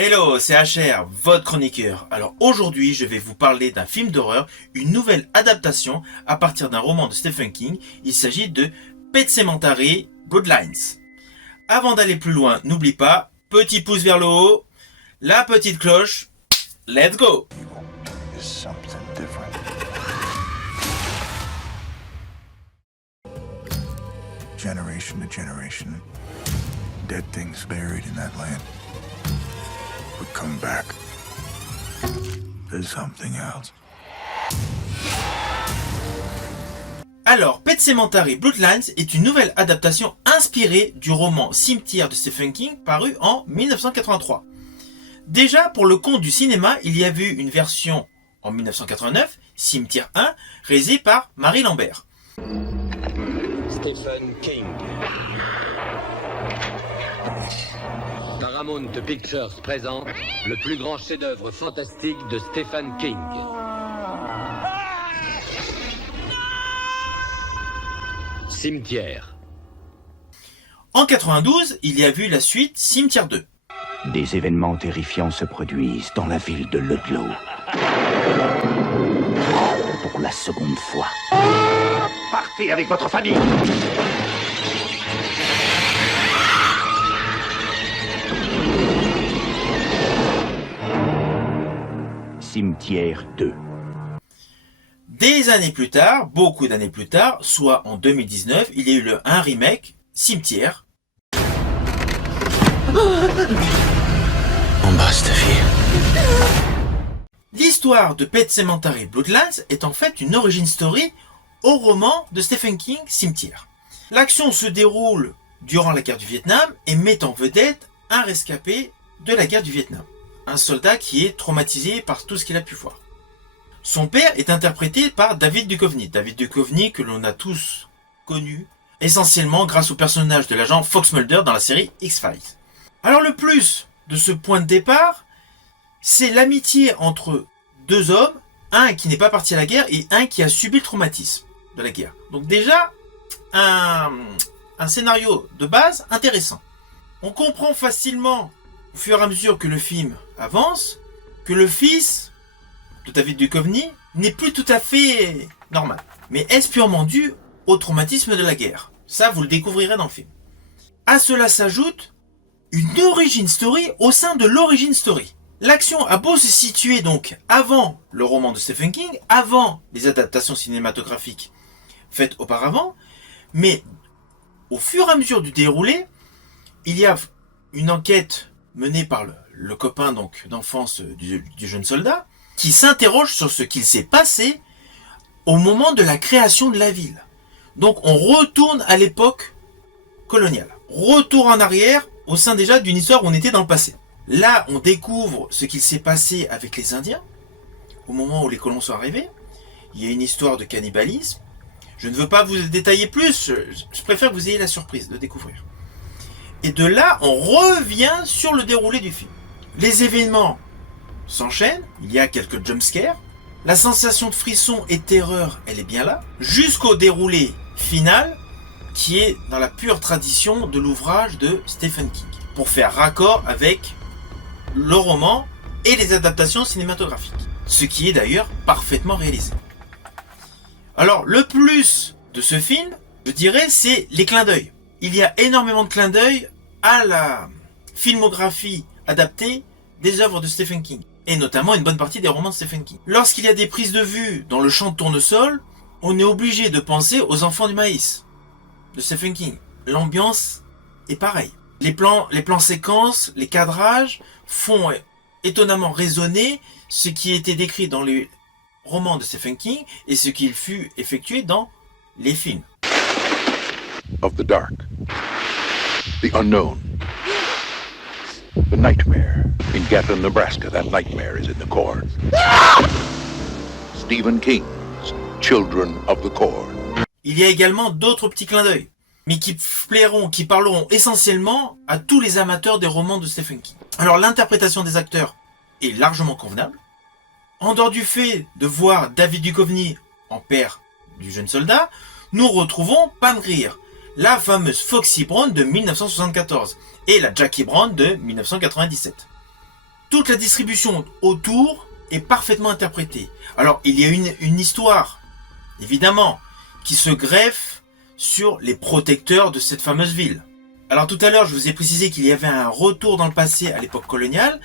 Hello, c'est HR, votre chroniqueur. Alors aujourd'hui, je vais vous parler d'un film d'horreur, une nouvelle adaptation à partir d'un roman de Stephen King. Il s'agit de Pet Sematary Bloodlines. Avant d'aller plus loin, n'oublie pas, petit pouce vers le haut, la petite cloche, let's go! Generation to generation, dead things buried in that land would come back. There's something else. Alors, Pet Sematary Bloodlines est une nouvelle adaptation inspirée du roman Cimetière de Stephen King paru en 1983. Déjà, pour le compte du cinéma, il y avait eu une version en 1989, Cimetière 1, réalisée par Mary Lambert. Stephen King. Paramount Pictures présente le plus grand chef-d'œuvre fantastique de Stephen King. Cimetière. En 92, il y a eu la suite Cimetière 2. Des événements terrifiants se produisent dans la ville de Ludlow. Pour la seconde fois. Partez avec votre famille! Cimetière 2. Des années plus tard, beaucoup d'années plus tard, soit en 2019, il y a eu un remake, Cimetière. En bas, Steffi. L'histoire de Pet Sematary Bloodlines est en fait une origin story au roman de Stephen King, Cimetière. L'action se déroule durant la guerre du Vietnam et met en vedette un rescapé de la guerre du Vietnam. Un soldat qui est traumatisé par tout ce qu'il a pu voir. Son père est interprété par David Duchovny. David Duchovny que l'on a tous connu, essentiellement grâce au personnage de l'agent Fox Mulder dans la série X-Files. Alors le plus de ce point de départ, c'est l'amitié entre deux hommes, un qui n'est pas parti à la guerre et un qui a subi le traumatisme de la guerre. Donc déjà, un scénario de base intéressant. On comprend facilement, au fur et à mesure que le film avance, que le fils de David Duchovny n'est plus tout à fait normal. Mais est-ce purement dû au traumatisme de la guerre? Ça, vous le découvrirez dans le film. À cela s'ajoute une origin story au sein de l'origin story. L'action a beau se situer donc avant le roman de Stephen King, avant les adaptations cinématographiques faites auparavant, mais au fur et à mesure du déroulé, il y a une enquête menée par le copain donc d'enfance du jeune soldat, qui s'interroge sur ce qu'il s'est passé au moment de la création de la ville. Donc on retourne à l'époque coloniale. Retour en arrière au sein déjà d'une histoire où on était dans le passé. Là, on découvre ce qu'il s'est passé avec les Indiens, au moment où les colons sont arrivés. Il y a une histoire de cannibalisme. Je ne veux pas vous détailler plus, je préfère que vous ayez la surprise de découvrir. Et de là, on revient sur le déroulé du film. Les événements s'enchaînent, il y a quelques jumpscares, la sensation de frisson et terreur, elle est bien là, jusqu'au déroulé final, qui est dans la pure tradition de l'ouvrage de Stephen King, pour faire raccord avec le roman et les adaptations cinématographiques, ce qui est d'ailleurs parfaitement réalisé. Alors, le plus de ce film, je dirais, c'est les clins d'œil. Il y a énormément de clins d'œil à la filmographie adaptée des œuvres de Stephen King, et notamment une bonne partie des romans de Stephen King. Lorsqu'il y a des prises de vue dans le champ de tournesol, on est obligé de penser aux Enfants du maïs de Stephen King. L'ambiance est pareille. Les plans séquences, les cadrages font étonnamment résonner ce qui était décrit dans les romans de Stephen King et ce qu'il fut effectué dans les films. Of the dark, the unknown, the nightmare. In Gatlin, Nebraska, that nightmare is in the corn. Stephen King's Children of the Corn. Il y a également d'autres petits clins d'œil, mais qui parleront essentiellement à tous les amateurs des romans de Stephen King. Alors l'interprétation des acteurs est largement convenable. En dehors du fait de voir David Duchovny en père du jeune soldat, nous retrouvons Pam Grier, la fameuse Foxy Brown de 1974 et la Jackie Brown de 1997. Toute la distribution autour est parfaitement interprétée. Alors, il y a une histoire, évidemment, qui se greffe sur les protecteurs de cette fameuse ville. Alors tout à l'heure, je vous ai précisé qu'il y avait un retour dans le passé à l'époque coloniale,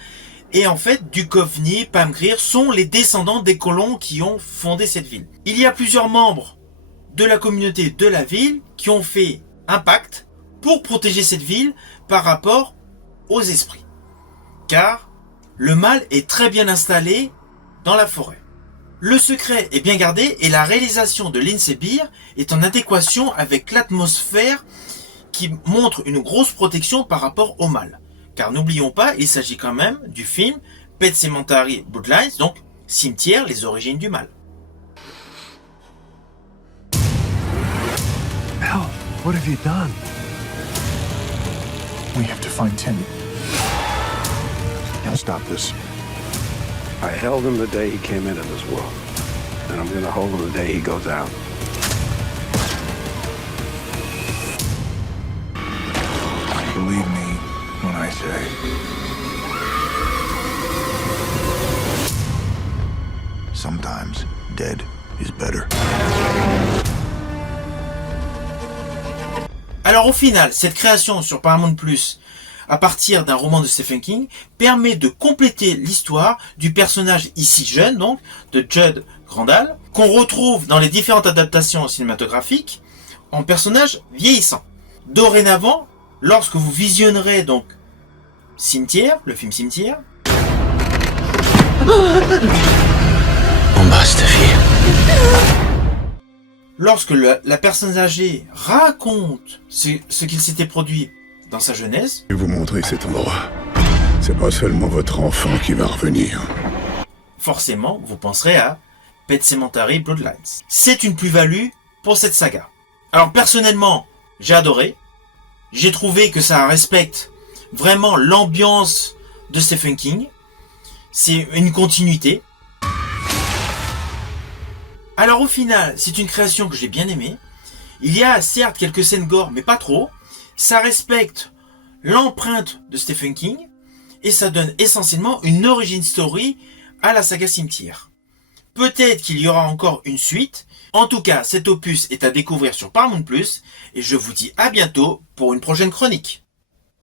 et en fait, Duchovny, Pam Grier sont les descendants des colons qui ont fondé cette ville. Il y a plusieurs membres de la communauté de la ville qui ont fait un pacte pour protéger cette ville par rapport aux esprits. Car le mal est très bien installé dans la forêt. Le secret est bien gardé et la réalisation de Lindsay Beer est en adéquation avec l'atmosphère qui montre une grosse protection par rapport au mal. Car n'oublions pas, il s'agit quand même du film Pet Sematary Bloodlines, donc Cimetière, les origines du mal. Hell, what have you done? We have to find Timmy. Now stop this. I held him the day he came into this world, and I'm gonna hold him the day he goes out. Believe me when I say sometimes dead is better. Alors au final, cette création sur Paramount+, à partir d'un roman de Stephen King, permet de compléter l'histoire du personnage ici jeune, donc, de Judd Crandall, qu'on retrouve dans les différentes adaptations cinématographiques, en personnage vieillissant. Dorénavant, lorsque vous visionnerez donc Cimetière, le film Cimetière, On bat cette fille. lorsque la personne âgée raconte ce qu'il s'était produit dans sa jeunesse, Je vais vous montrer cet endroit. C'est pas seulement votre enfant qui va revenir. forcément, vous penserez à Pet Sematary Bloodlines. C'est une plus-value pour cette saga. Alors personnellement, j'ai adoré. J'ai trouvé que ça respecte vraiment l'ambiance de Stephen King. C'est une continuité. Alors au final, c'est une création que j'ai bien aimée. Il y a certes quelques scènes gore, mais pas trop. Ça respecte l'empreinte de Stephen King. Et ça donne essentiellement une origin story à la saga Cimetière. Peut-être qu'il y aura encore une suite. En tout cas, cet opus est à découvrir sur Paramount+, et je vous dis à bientôt pour une prochaine chronique.